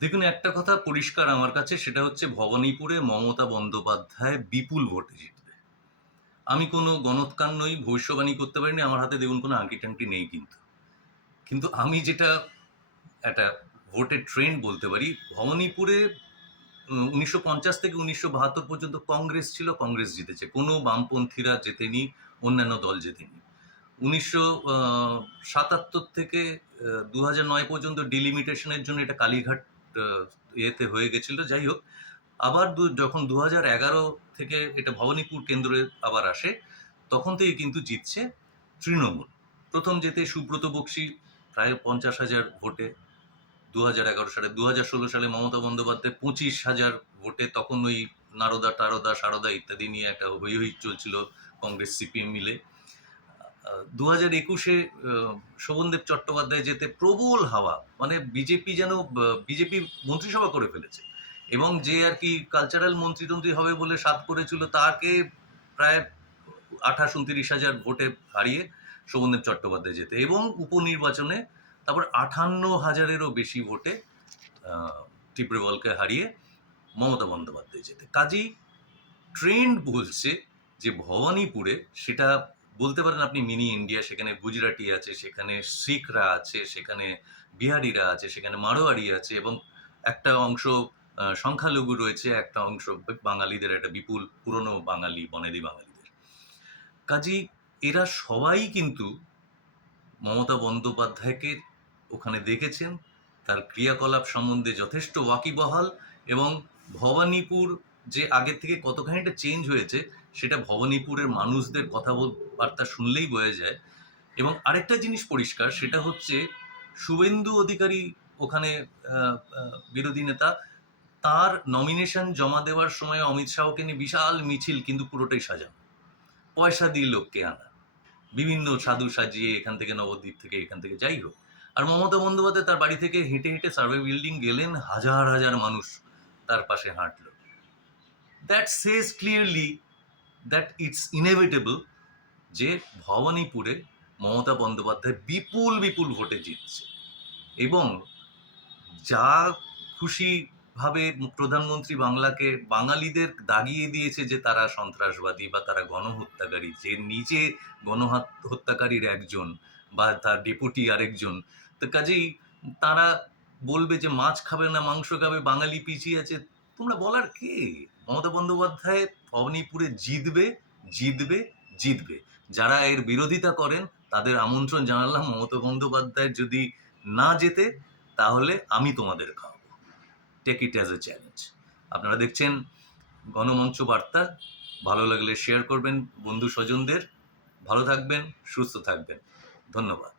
দেখুন, একটা কথা পরিষ্কার আমার কাছে, সেটা হচ্ছে ভবানীপুরে মমতা বন্দ্যোপাধ্যায় বিপুল ভোটে জিতবে। আমি কোনো গণৎকার নই, ভবিষ্যবাণী করতে পারিনি। আমার হাতে দেখুন কোনো আংটি-টাংটি নেই কিন্তু। কিন্তু আমি যেটা একটা ভোটের ট্রেন্ড বলতে পারি, ভবানীপুরে ১৯৫০ থেকে ১৯৭২ পর্যন্ত কংগ্রেস ছিল, কংগ্রেস জিতেছে। কোনো বামপন্থীরা জেতেনি, অন্যান্য দল জেতেনি। ১৯৭৭ থেকে ২০০৯ পর্যন্ত ডিলিমিটেশনের জন্য এটা কালীঘাট আ ইয়েতে হয়ে গেছিল। যাই হোক, আবার যখন ২০১১ থেকে এটা ভবানীপুর কেন্দ্রে আবার আসে, তখন থেকে কিন্তু জিতছে তৃণমূল। ১ম জেতে সুব্রত বক্সী প্রায় ৫০,০০০ ভোটে ২০১১ সালে। ২০১৬ সালে মমতা বন্দ্যোপাধ্যায় ২৫,০০০ ভোটে। তখন ওই নারদা, সারদা ইত্যাদি নিয়ে একটা হৈ হৈ চলছিল কংগ্রেস সিপিএম মিলে। ২০২১-এ শোভনদেব চট্টোপাধ্যায় যেতে প্রবল হাওয়া, মানে বিজেপি যেন বিজেপি মন্ত্রিসভা করে ফেলেছে, এবং যে আর কি কালচারাল মন্ত্রী-টন্ত্রী হবে বলে সাধ করেছিল, তাকে প্রায় ২৮-২৯,০০০ ভোটে হারিয়ে শোভনদেব চট্টোপাধ্যায় যেতে, এবং উপনির্বাচনে তারপর ৫৮,০০০-এরও বেশি ভোটে টিপ্রেবলকে হারিয়ে মমতা বন্দ্যোপাধ্যায় যেতে। কাজেই ট্রেন্ড বলছে যে ভবানীপুরে, সেটা বলতে পারেন আপনি মিনি ইন্ডিয়া, সেখানে গুজরাটি আছে, সেখানে শিখরা আছে, সেখানে বিহারিরা আছে, সেখানে মারোয়ারি আছে, এবং একটা অংশ সংখ্যালঘু রয়েছে, একটা অংশ বাঙালিদের, একটা বিপুল পুরনো বাঙালি, বনেদি বাঙালিদের। কাজেই এরা সবাই কিন্তু মমতা বন্দ্যোপাধ্যায়কে ওখানে দেখেছেন, তার ক্রিয়াকলাপ সম্বন্ধে যথেষ্ট ওয়াকিবহাল, এবং ভবানীপুর যে আগের থেকে কতখানিটা চেঞ্জ হয়েছে, সেটা ভবানীপুরের মানুষদের বার্তা শুনলেই বোঝা যায়। এবং আরেকটা জিনিস পরিষ্কার, সেটা হচ্ছে শুভেন্দু অধিকারী ওখানে বিরোধী নেতা, তার নমিনেশন জমা দেওয়ার সময় অমিত শাহকে নিয়ে বিশাল মিছিল, কিন্তু পুরোটাই সাজানো, পয়সা দিয়ে লোককে আনা, বিভিন্ন সাধু সাজিয়ে, এখান থেকে নবদ্বীপ থেকে, এখান থেকে, যাই হোক। আর মমতা বন্দ্যোপাধ্যায় তার বাড়ি থেকে হেঁটে হেঁটে সার্ভে বিল্ডিং গেলেন, হাজার হাজার মানুষ তার পাশে হাঁটল। That says clearly that it's inevitable যে ভবানীপুরে মমতা বন্দ্যোপাধ্যায় বিপুল বিপুল ভোটে জিতছে। এবং যা খুশিভাবে প্রধানমন্ত্রী বাংলাকে, বাঙালিদের দাগিয়ে দিয়েছে যে তারা সন্ত্রাসবাদী বা তারা গণহত্যাকারী, যে নিজে গণহত্যাকারীর একজন বা তার ডেপুটি আরেকজন, তো কাজেই তারা বলবে যে মাছ খাবে না মাংস খাবে, বাঙালি পিছিয়ে আছে। তোমরা বলার কে? মমতা বন্দ্যোপাধ্যায় ভবানীপুরে জিতবে, জিতবে, জিতবে। যারা এর বিরোধিতা করেন তাদের আমন্ত্রণ জানালাম, মমতা বন্দ্যোপাধ্যায় যদি না জেতে, তাহলে আমি তোমাদের খাওয়াবো। Take it as a challenge. আপনারা দেখছেন গণমঞ্চ বার্তা। ভালো লাগলে শেয়ার করবেন বন্ধু স্বজনদের। ভালো থাকবেন, সুস্থ থাকবেন। ধন্যবাদ।